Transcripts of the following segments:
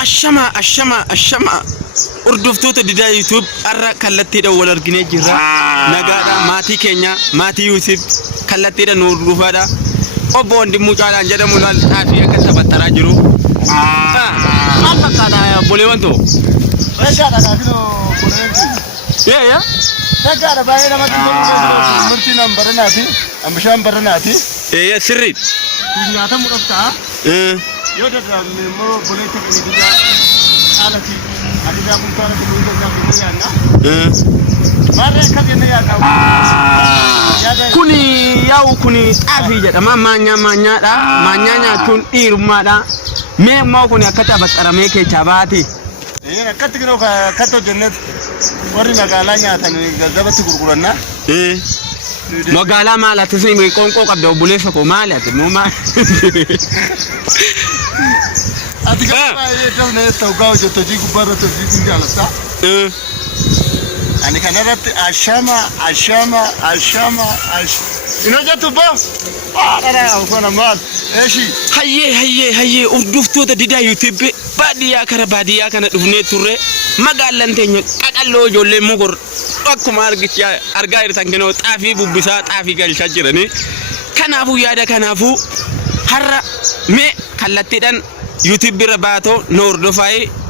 ashama urduftoota didaa YouTube arra kallattiidhaan wal arginee jirra. Nagaadha maatii keenya maatii Yusuf kallattiidhaan nu urdufaadha. Obbo Wandimuu Caalaan jedhamu xaafii akka taphattaraa jiru. Maal fakkaata boleewwanto? Meeshaadha kaafiloo boleewwanti. Yaa. Nagaadha baay'ee namatti tolu. Murtii nam baranaati. Bishaan baranaati. Sirrii. Nyaatamu dhabtaa. Yoo dadhabne immoo boleetti dhiigaa haalati adidaa buntaana kunuunsa isaa biyya maarree akka jenne yaada'u. Kuni xaafii jedhama maanyaadha. Maanyaa nyaachuun dhiirummaadha. Mee immoo kuni akka taphattaramee keechaa baate. Akkatti giroo akkatti hojjennet warri magaalaa nyaatan gaggabatti gurguranna. Magaalaa maalaati isin qoonqoo qabda obboleessa koo maali ati moo maali? Ati gaafa baay'ee dafna ta'u gaafa hojjettoojii gubbaarratti hojii jaalatta. Ani kanarratti ashama. Ina jettu boo? Dhala kana maal? Eeshi. Hayyee urduftoota didaa YouTube badiyyaa kana dhufnee turre magaalaan teenya qaqalloo ijoollee mugor akkuma argaa jirtan kenoo xaafii bubbisaa xaafii galchaa jiranii. Kanaafuu har'a mee kallattiidhaan YouTube irra baatoo nu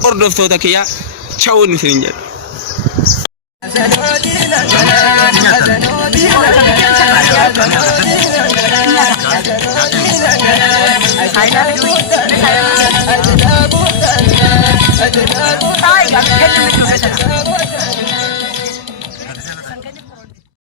hordoftoota kiyya chawuun isin jedha.